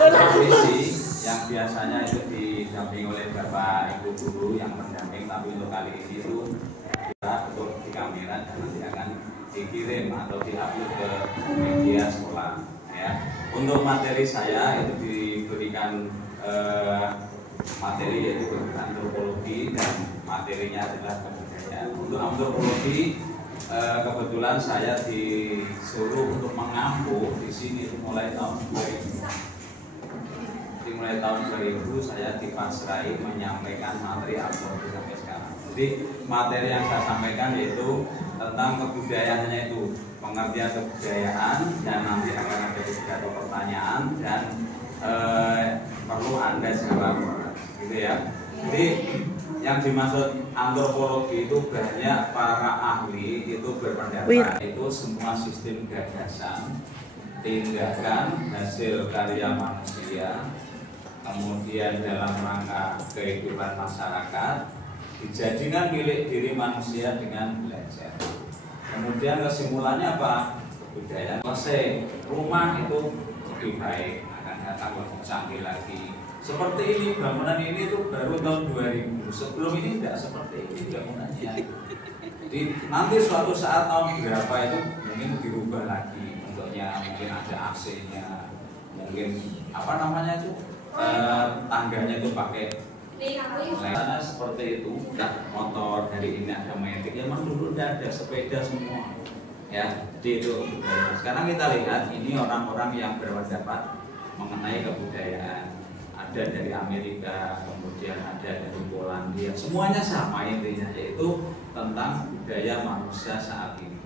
Komisi yang biasanya itu didampingi oleh Bapak Ibu guru yang mendamping, tapi untuk kali ini itu untuk di kamera dan nanti akan dikirim atau diupload ke media sekolah. Ya. Untuk materi saya itu diberikan materi yaitu antropologi dan materinya adalah kebudayaan. Untuk antropologi kebetulan saya disuruh untuk mengampu di sini mulai tahun 2000 saya dipasrai menyampaikan materi antropologi sampai sekarang. Jadi materi yang saya sampaikan yaitu tentang kebudayaannya, itu pengertian kebudayaan, dan nanti akan ada beberapa pertanyaan dan perlu Anda jawab, gitu ya. Jadi yang dimaksud antropologi itu banyak para ahli itu berpendapat itu semua sistem gagasan, tindakan, hasil karya manusia, kemudian dalam rangka kehidupan masyarakat dijadikan milik diri manusia dengan belajar. Kemudian kesimpulannya apa? Kebudayaan. Selesai, rumah itu lebih baik, akan datang lebih canggih lagi. Seperti ini, bangunan ini tuh baru tahun 2000. Sebelum ini tidak seperti ini bangunannya. Jadi nanti suatu saat tahun berapa itu mungkin dirubah lagi bentuknya, mungkin ada AC-nya, mungkin apa namanya itu tangganya itu pakai sana seperti itu. Motor dari ini ada metik, yang dulu tidak ada, sepeda semua. Ya, jadi itu. Sekarang kita lihat ini orang-orang yang berpendapat mengenai kebudayaan. Ada dari Amerika, kemudian ada dari Polandia, semuanya sama intinya, yaitu tentang budaya manusia saat ini.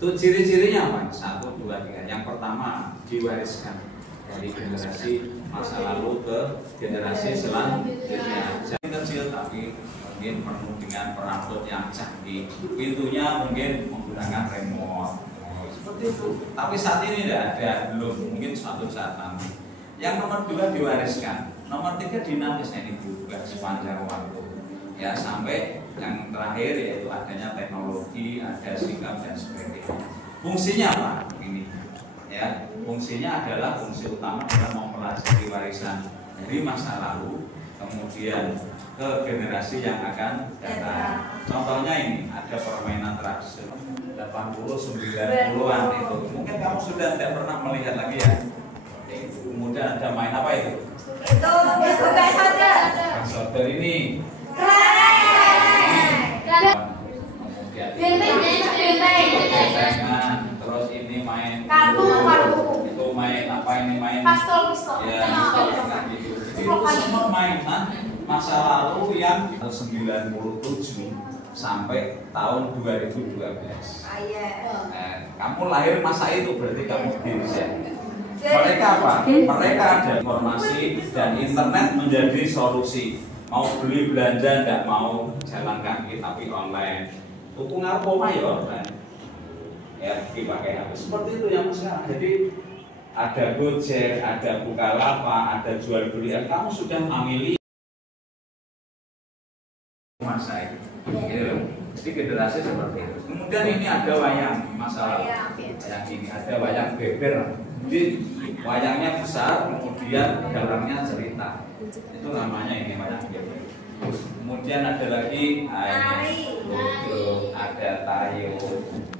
Itu ciri-cirinya apa? 1, 2, 3. Yang pertama, diwariskan dari generasi masa lalu ke generasi selanjutnya. Jadi kecil tapi mungkin penuh dengan perabot yang canggih. Pintunya mungkin menggunakan remote, seperti itu. Tapi saat ini tidak ada, belum. Mungkin suatu saat nanti. Yang nomor 2 diwariskan, nomor 3 dinamis, ini juga sepanjang waktu, ya, sampai yang terakhir yaitu adanya teknologi, ada sikap dan sebagainya. Fungsinya apa? Ini, ya, fungsinya adalah fungsi utama adalah mempelajari warisan dari masa lalu, kemudian ke generasi yang akan datang. Contohnya ini ada permainan tradisional 80-90-an itu, mungkin kamu sudah tidak pernah melihat lagi ya. Kemudian ada main apa itu? Itu kayak saja. Saudara ini. Benteng. Terus ini main kartu. Itu main apa ini main? Pistol. Ya, gitu. Jadi itu semua mainan masa lalu yang 97 sampai tahun 2012. Kamu lahir masa itu berarti kamu Indonesia. Mereka apa? Mereka ada informasi dan internet menjadi solusi. Mau beli belanja tidak mau jalan kaki tapi online. Tuku ngapo mayo kan? Ya dipakai HP. Seperti itu yang sekarang. Jadi ada Gojek, ada Bukalapak, ada jual beli. Kamu sudah memilih masa itu. Jadi generasi seperti itu. Kemudian ini ada wayang masalah. Wayang ini ada wayang beber. Jadi wayangnya besar, kemudian dalangnya cerita. Itu namanya ini wayang beber. Kemudian ada lagi ini ludo, ada tayo,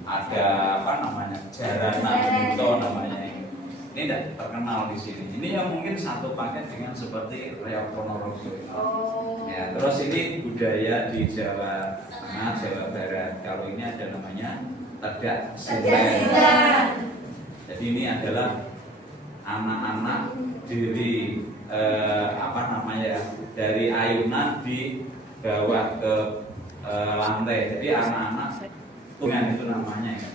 ada apa namanya jarana buto namanya ini. Ini tidak terkenal di sini. Ini yang mungkin satu paket dengan seperti reok Ponorogo. Ya, terus ini budaya di Jawa Tengah, Jawa Barat. Kalau ini ada namanya tedak sinden. Jadi ini adalah anak-anak dari dari ayunan dibawa ke lantai. Jadi anak-anak dengan itu namanya ya,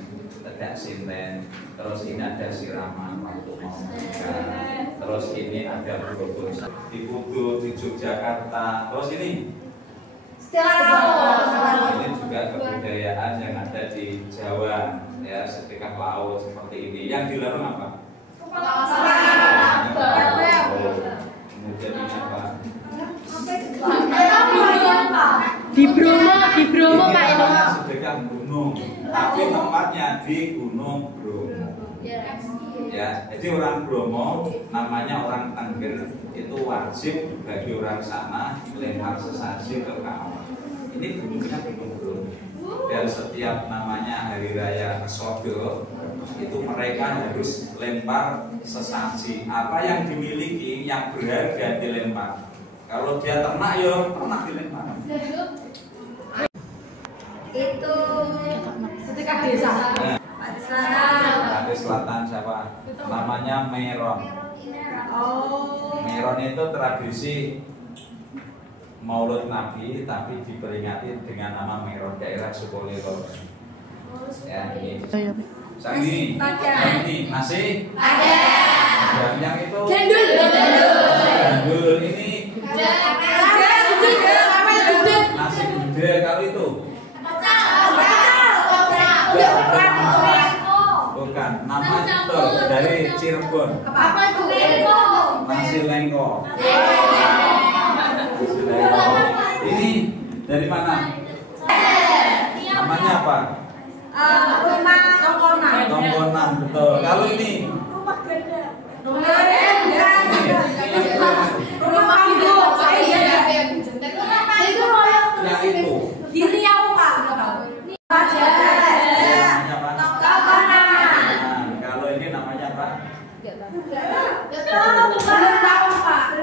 tedak sinden. Terus ini ada siraman waktu mau menikah. Terus ini ada berhubung di Kudus, di Yogyakarta. Terus ini ini juga kebudayaan yang ada di Jawa, ya, setrika laut seperti ini. Yang dilarang apa? Kemudian ini apa? Di Bromo Pak Eno. Sedekah gunung. tapi tempatnya di Gunung Bromo. Ya, jadi orang Bromo namanya orang Tengger itu wajib bagi orang sana lempar sesaji ke kawah. Ini gunungnya Gunung Bromo. Dan setiap namanya hari raya Sodo itu mereka harus lempar sesaji. Apa yang dimiliki yang berharga dilempar. Kalau dia ternak ya ternak dilempar. Itu Sedekah desa. Di selatan siapa? Namanya Meron. Oh. Meron itu tradisi Maulud Nabi tapi diperingati dengan nama Meron daerah Sukolilo. Ya ini. Sang ini masih ada. Dan yang itu gandul ini nasi gede kalau itu bukan nama itu dari Cirebon nasi lengko. Ini dari mana? Namanya apa? rumah Tongkonan, betul. Kalau ini Rumah hidup. yang itu Di Riau, Pak. namanya apa? Nah, kalau ini namanya apa?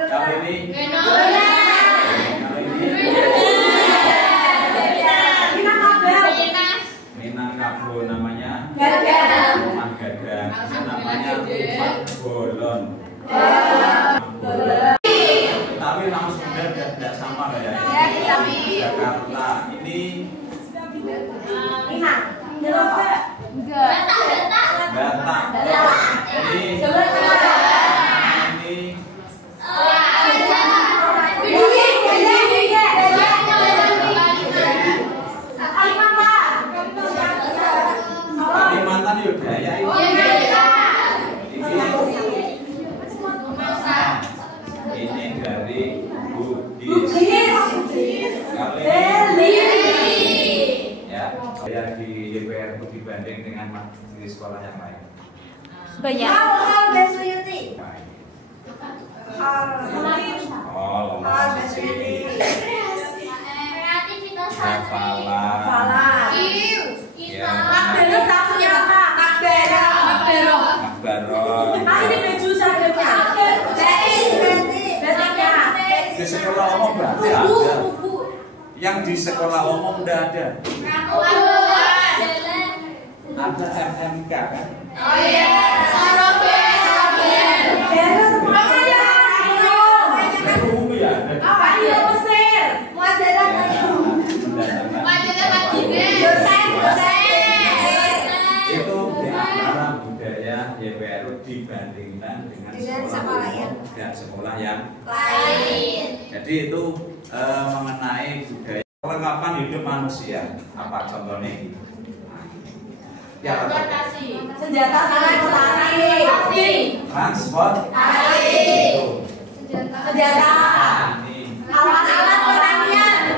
Kalau ini Minangkabau namanya rumah gadang. Ini namanya rumah bolon. Tapi langsung tidak sama kayaknya. Jakarta ini Batak. Ini Kalimantan yuk daya ini dari Bugis. Kalau ini ya saya di YPR itu dibanding dengan di sekolah yang lain. banyak Oh, hafalan. Ya, Akbaron. Di sekolah umum berarti ada. Yang di sekolah umum udah ada. Ada MMK kan? RUU ya ada. Itu di antara budaya YPRU dibandingkan dengan sekolah umum dan sekolah yang lain. Jadi itu mengenai budaya perlengkapan hidup manusia. Apa contohnya ini? Ya, Senjata transportasi. Senjata. Alat-alat pertanian.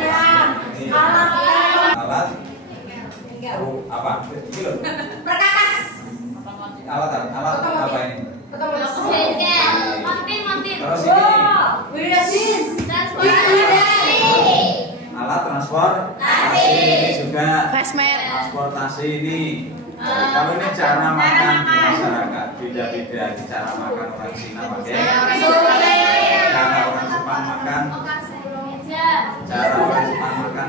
Alat apa? Perkakas. Alat apa ini? Terus ini alat transportasi ini juga transportasi ini. Kalau ini cara makan di masyarakat beda-beda cara makan orang Cina pakai, cara orang Jepang makan, cara orang Jepang makan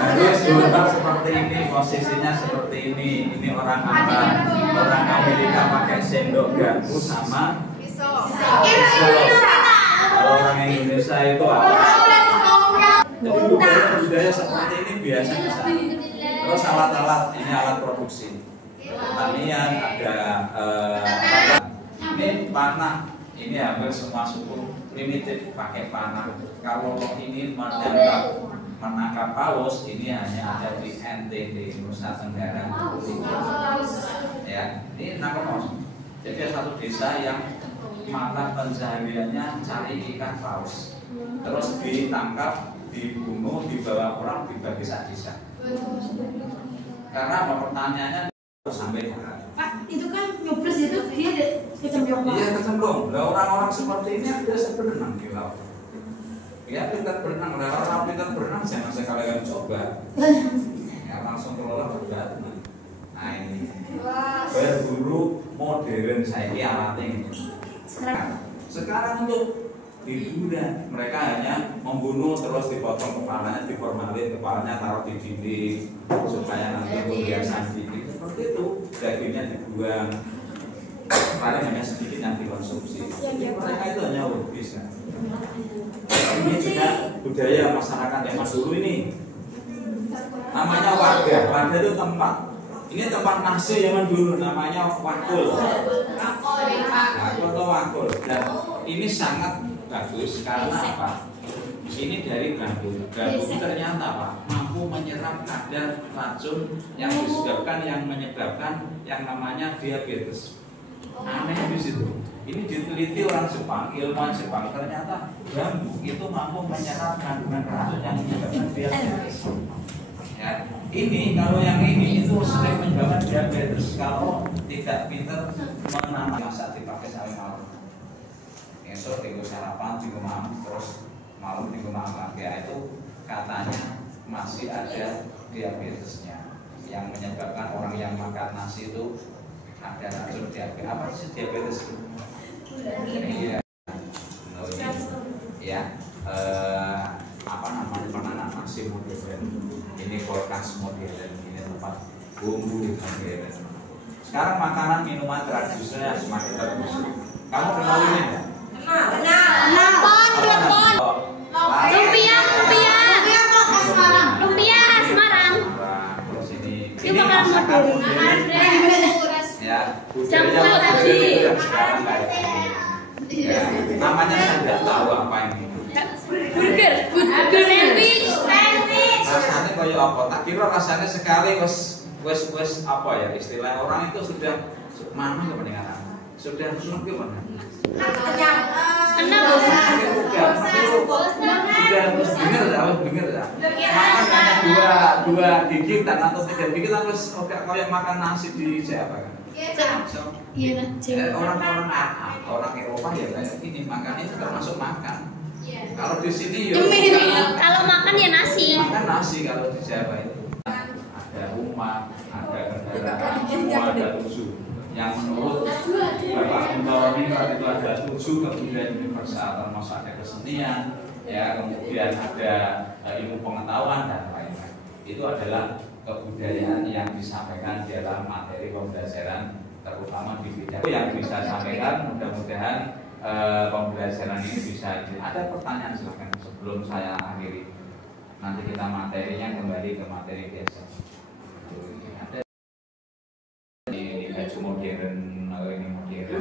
harus duduk seperti ini, posisinya seperti ini. Ini orang apa? Orang Amerika pakai sendok garpu sama pisau. Kalau orang Indonesia itu apa? Budaya seperti ini biasanya sama. Terus alat-alat, ini alat produksi pertanian, ada ini panah, ini hampir semua suku primitif pakai panah. Kalau ini menangkap paus, ini hanya ada di NTT, Nusa Tenggara Timur. Ya, ini nangkap paus. Jadi ada satu desa yang mata pencahariannya cari ikan paus, terus ditangkap, dibunuh, dibawa pulang, dibagi sak desa. Karena apa pertanyaannya sampai darat. Pak, itu kan nyoblos itu dia kecemplung. Iya kecemplung. Lah orang-orang seperti ini biasa berenang di laut. Ya pintar berenang, orang pintar berenang jangan sekali-kali coba. Ya langsung kelola berdatang. Nah ini berburu modern saya ini alatnya. Sekarang untuk hiburan mereka hanya membunuh terus dipotong kepalanya, diformalin kepalanya taruh di dinding supaya nanti hiasan dinding seperti itu, dagingnya dibuang, paling hanya sedikit yang dikonsumsi. Jadi mereka itu hanya logis kan. Ini juga budaya masyarakat zaman dulu ini. Namanya warga itu tempat. Ini tempat nasi zaman dulu namanya wakul. Wakul atau wakul. Dan ini sangat bagus karena apa? Ini dari gandum. Gandum ternyata Pak mampu menyerap kadar racun yang menyebabkan yang namanya diabetes. Aneh di situ. Ini diteliti orang Jepang, ilmuwan Jepang, ternyata bambu itu mampu menyerap kandungan racun yang menyebabkan diabetes. Ya, ini kalau yang ini itu sering menyebabkan diabetes kalau tidak pintar mengenal masa dipakai sampai malam. Esok tinggal sarapan, tinggal malam, terus malam tinggal malam lagi. Itu katanya masih ada diabetesnya yang menyebabkan orang yang makan nasi itu ada racun diabetes. Apa sih diabetes itu? Iya, ya, apa namanya penanam nasi modern. Ini kulkas modern, ini tempat bumbu modern. Sekarang makanan minuman tradisional semakin bagus. Kamu kenal ini enggak? Klepon. Lumpia Semarang. Terus ini makanan modern. Ya, Campur tadi. Sekarang kayak gini. Ya, namanya saya tidak tahu apa ini. Burger sandwich. Rasanya kayak apa? Tak kira rasanya sekali wes apa ya istilah orang itu sudah mana kepentingan sudah senang ke mana? Enak sudah dengar ya. Makan hanya dua gigitan atau 3 gigitan terus kayak makan nasi di siapa kan? Orang Eropa ya kayak gini makan itu termasuk makan. Kalau di sini kalau makan ya nasi. Makan nasi kalau di Jawa itu ada rumah, ada kendaraan, semua ada 7. Yang menurut Bapak Kuntoro Ningrat itu ada 7 kebudayaan universal, termasuk ada kesenian, ya kemudian ada ilmu pengetahuan dan lain-lain. Itu adalah kebudayaan yang disampaikan dalam materi pembelajaran terutama di bidang yang bisa sampaikan. Mudah-mudahan pembelajaran ini bisa. Ada pertanyaan silahkan sebelum saya akhiri. Nanti kita materinya kembali ke materi biasa. Ada ini baju modern, ini modern.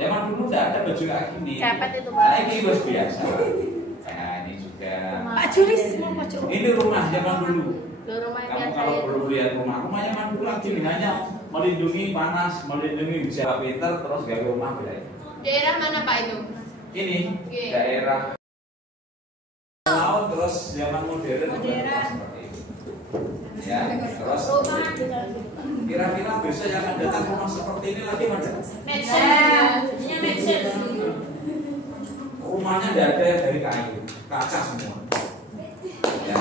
Zaman dulu tidak ada baju kayak gini. Nah, ini baju biasa. Nah ini juga. Pak Juris Ini rumah zaman dulu. Kamu kalau perlu lihat rumah zaman dulu lagi hanya melindungi panas, melindungi Jawa pinter, terus gawe rumah beda. Daerah mana Pak itu? Ini daerah laut terus zaman modern seperti itu. Ya, terus kira-kira bisa yang akan datang rumah seperti ini lagi mana? Rumahnya tidak ada dari kayu, kaca semua. Ya,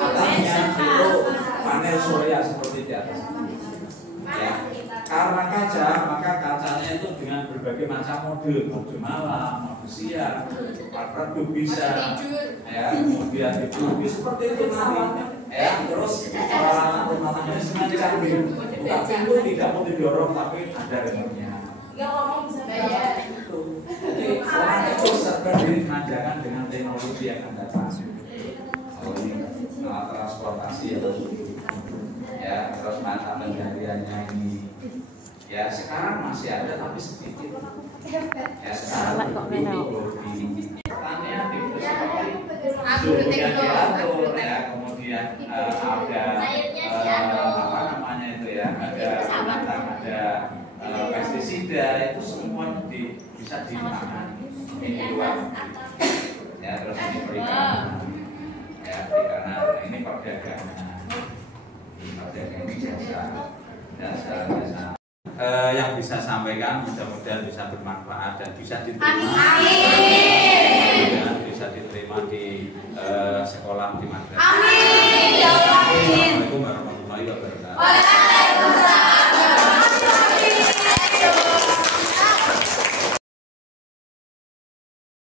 katanya itu panel surya seperti di atas. Ya. Karena kaca, maka kacanya itu dengan berbagai macam model malam, mode siang, redup bisa, ya, kemudian tidur seperti itu nanti, ya, terus peralatan rumah tangga semacam canggih, buka pintu tidak mau didorong tapi ada remotnya. Jadi orang itu berdiri menandakan dengan teknologi yang akan datang. Oh ini transportasi ya, terus mata pencariannya ini. Ya sekarang masih ada tapi sedikit. Ya sekarang teknologi pertanian itu seperti suhunya diatur ya, kemudian ada apa namanya itu ya, ada binatang, ada pestisida itu semua bisa dimakan. Ini luar ya, terus ini perikanan ya, perikanan ini perdagangan. materi dasar yang bisa sampaikan mudah-mudahan bisa bermanfaat dan bisa diterima. Dan bisa diterima di sekolah di madrasah. Amin.